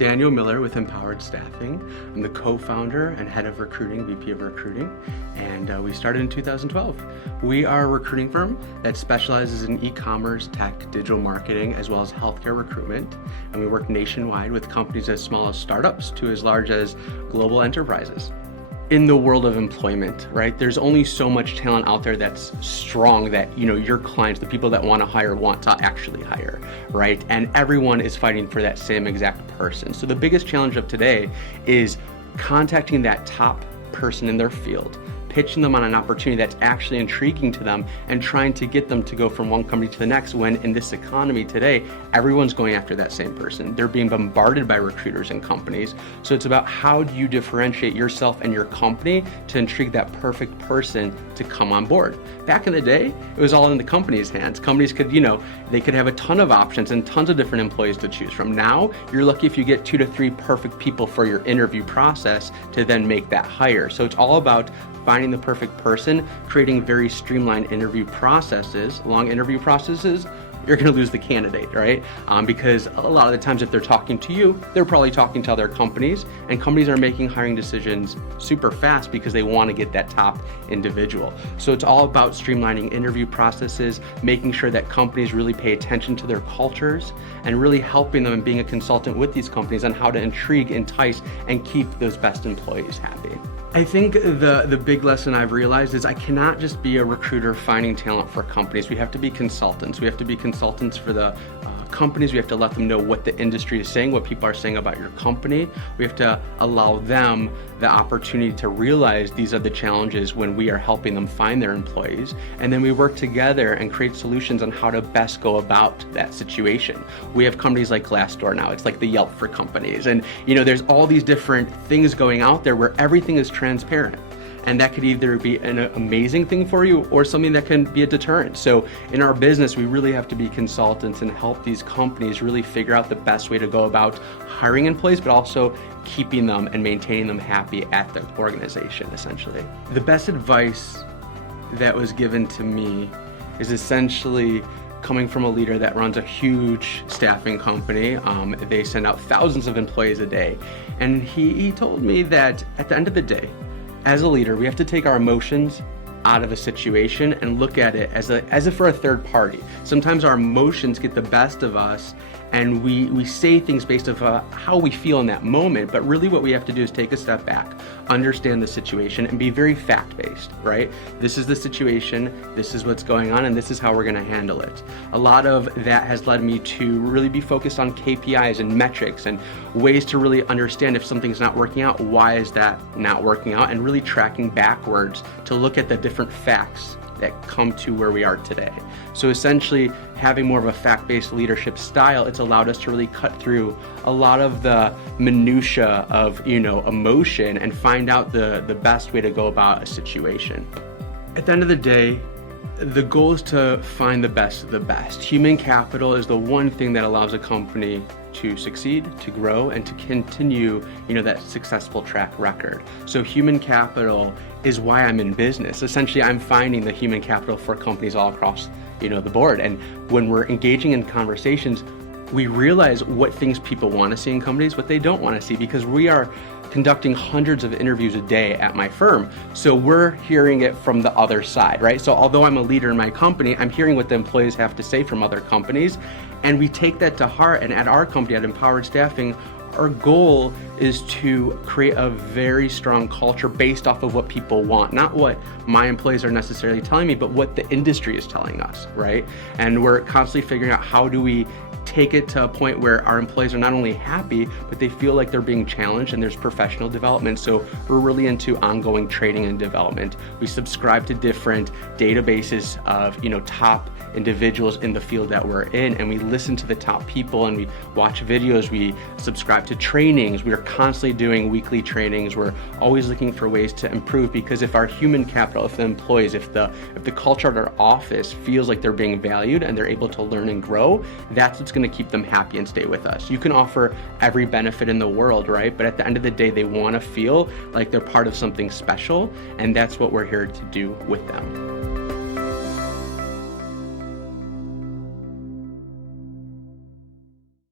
Daniel Miller with Empowered Staffing. I'm the co-founder and head of recruiting, VP of recruiting, and we started in 2012. We are a recruiting firm that specializes in e-commerce, tech, digital marketing, as well as healthcare recruitment. And we work nationwide with companies as small as startups to as large as global enterprises. In the world of employment, right, there's only so much talent out there that's strong that, your clients, the people that want to hire, want to actually hire, right? And everyone is fighting for that same exact person. So the biggest challenge of today is contacting that top person in their field, pitching them on an opportunity that's actually intriguing to them, and trying to get them to go from one company to the next, when in this economy today, everyone's going after that same person. They're being bombarded by recruiters and companies. So it's about, how do you differentiate yourself and your company to intrigue that perfect person to come on board? Back in the day, it was all in the company's hands. Companies could, they could have a ton of options and tons of different employees to choose from. Now, you're lucky if you get 2 to 3 perfect people for your interview process to then make that hire. So it's all about finding the perfect person, creating very streamlined interview processes. Long interview processes, you're going to lose the candidate, right? Because a lot of the times, if they're talking to you, they're probably talking to other companies, and companies are making hiring decisions super fast because they want to get that top individual. So it's all about streamlining interview processes, making sure that companies really pay attention to their cultures, and really helping them and being a consultant with these companies on how to intrigue, entice, and keep those best employees happy. I think the big lesson I've realized is I cannot just be a recruiter finding talent for companies. We have to be consultants. We have to be consultants for the companies. We have to let them know what the industry is saying, what people are saying about your company. We have to allow them the opportunity to realize these are the challenges when we are helping them find their employees. And then we work together and create solutions on how to best go about that situation. We have companies like Glassdoor now. It's like the Yelp for companies. And there's all these different things going out there where everything is transparent. And that could either be an amazing thing for you or something that can be a deterrent. So in our business, we really have to be consultants and help these companies really figure out the best way to go about hiring employees, but also keeping them and maintaining them happy at the organization, essentially. The best advice that was given to me is essentially coming from a leader that runs a huge staffing company. They send out thousands of employees a day. And he told me that at the end of the day, as a leader, we have to take our emotions out of a situation and look at it as if we're a third party. Sometimes our emotions get the best of us, and we say things based on how we feel in that moment. But really what we have to do is take a step back, understand the situation, and be very fact-based, right? This is the situation, this is what's going on, and this is how we're gonna handle it. A lot of that has led me to really be focused on KPIs and metrics and ways to really understand if something's not working out, why is that not working out, and really tracking backwards to look at the different facts that come to where we are today. So essentially, having more of a fact-based leadership style, it's allowed us to really cut through a lot of the minutia of emotion and find out the best way to go about a situation. At the end of the day, the goal is to find the best of the best. Human capital is the one thing that allows a company to succeed, to grow, and to continue, that successful track record. So human capital is why I'm in business. Essentially, I'm finding the human capital for companies all across, the board. And when we're engaging in conversations, we realize what things people want to see in companies, what they don't want to see, because we are conducting hundreds of interviews a day at my firm. So we're hearing it from the other side, right? So although I'm a leader in my company, I'm hearing what the employees have to say from other companies. And we take that to heart. And at our company, at Empowered Staffing, our goal is to create a very strong culture based off of what people want, not what my employees are necessarily telling me, but what the industry is telling us, right? And we're constantly figuring out, how do we take it to a point where our employees are not only happy, but they feel like they're being challenged and there's professional development. So we're really into ongoing training and development. We subscribe to different databases of, top individuals in the field that we're in, and we listen to the top people and we watch videos, we subscribe to trainings. We are constantly doing weekly trainings. We're always looking for ways to improve, because if our human capital, if the employees, if the culture at our office feels like they're being valued and they're able to learn and grow, that's what's going to keep them happy and stay with us. You can offer every benefit in the world, right? But at the end of the day, they want to feel like they're part of something special, and that's what we're here to do with them.